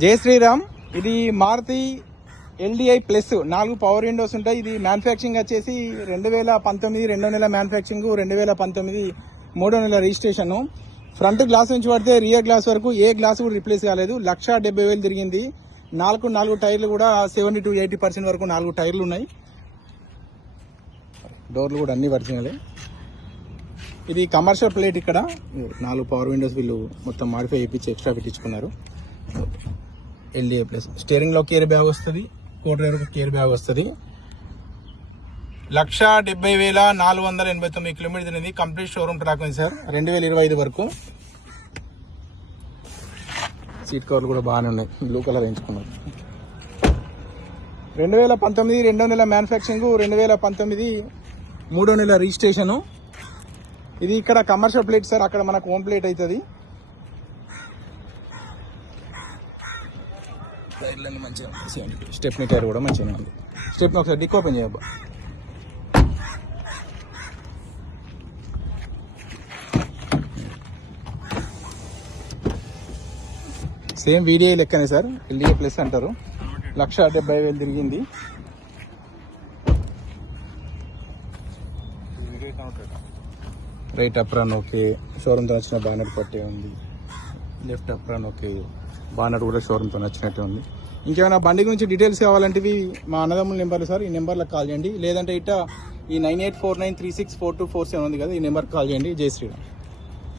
జై శ్రీరామ్. ఇది Maruti LDI plus 4 power windows ఉంటాయి. ఇది మ్యానుఫ్యాక్చరింగ్ వచ్చేసి 2019 రెండో నెల మ్యానుఫ్యాక్చరింగ్, 2019 మూడో నెల రిజిస్ట్రేషన్. ఫ్రంట్ గ్లాస్ నుంచి పడితే రియర్ గ్లాస్ వరకు ఏ గ్లాస్ కూడా రిప్లేస్ కాలేదు. 1,70,000 తిరిగింది. 4 టైర్లు కూడా 70 to 80% వరకు 4 టైర్లు ఉన్నాయి. డోర్లు కూడా అన్ని ఒరిజినలే. ఇది కమర్షియల్ ప్లేట్. ఇక్కడ 4 పవర్ విండోస్ వీళ్ళు మొత్తం మాడిఫై చేయించి ఎక్స్ట్రా పెట్టించుకున్నారు. LDI plus. స్టీరింగ్ లో కేర్ బ్యాగ్ వస్తుంది, కో డ్రైవర్ కేర్ బ్యాగ్ వస్తుంది. 1,70,489 కిలోమీటర్ తిరిగింది. కంప్లీట్ షోరూమ్ ట్రాక్ ఉంది సార్ 2025 వరకు. సీట్ కవర్లు కూడా బాగానే ఉన్నాయి, బ్లూ కలర్ వేయించుకున్నారు. 2019 రెండో నెల మ్యానుఫ్యాక్చరింగ్, 2019 మూడో నెల రిజిస్ట్రేషను. ఇది ఇక్కడ కమర్షియల్ ప్లేట్ సార్, అక్కడ మనకు హోమ్ ప్లేట్ అవుతుంది. టైర్లన్నీ మంచిగా, స్టెప్నీ టైర్ కూడా మంచిగా ఉంది. స్టెప్ని ఒకసారి డిక్ ఓపెన్ చేయబ్బా. సేమ్ VDI లెక్కనే సార్, LDI ప్లస్ అంటారు. 1,70,000 తిరిగింది. రైట్ అప్రాన్ ఓకే, షోరూమ్తో వచ్చిన బానర్ పట్టే ఉంది. లెఫ్ట్ అప్రాన్ ఓకే, బానర్ కూడా షోరూమ్తో వచ్చినట్టే ఉంది. ఇంకేమైనా బండి గురించి డీటెయిల్స్ కావాలంటే మా అన్నదమ్ముల నెంబర్లు సార్, ఈ నెంబర్లకు కాల్ చేయండి. లేదంటే ఈ 9849364247 ఉంది కదా, ఈ నెంబర్కి కాల్ చేయండి. జై శ్రీరామ్.